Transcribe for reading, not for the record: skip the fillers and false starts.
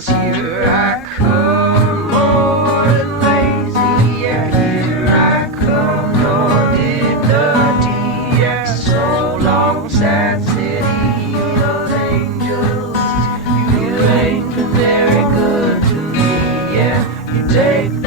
Here I come, old and lazy, yeah, here I come, no dignity, yeah, so long, sad city of angels, you ain't been very good to me, yeah, you take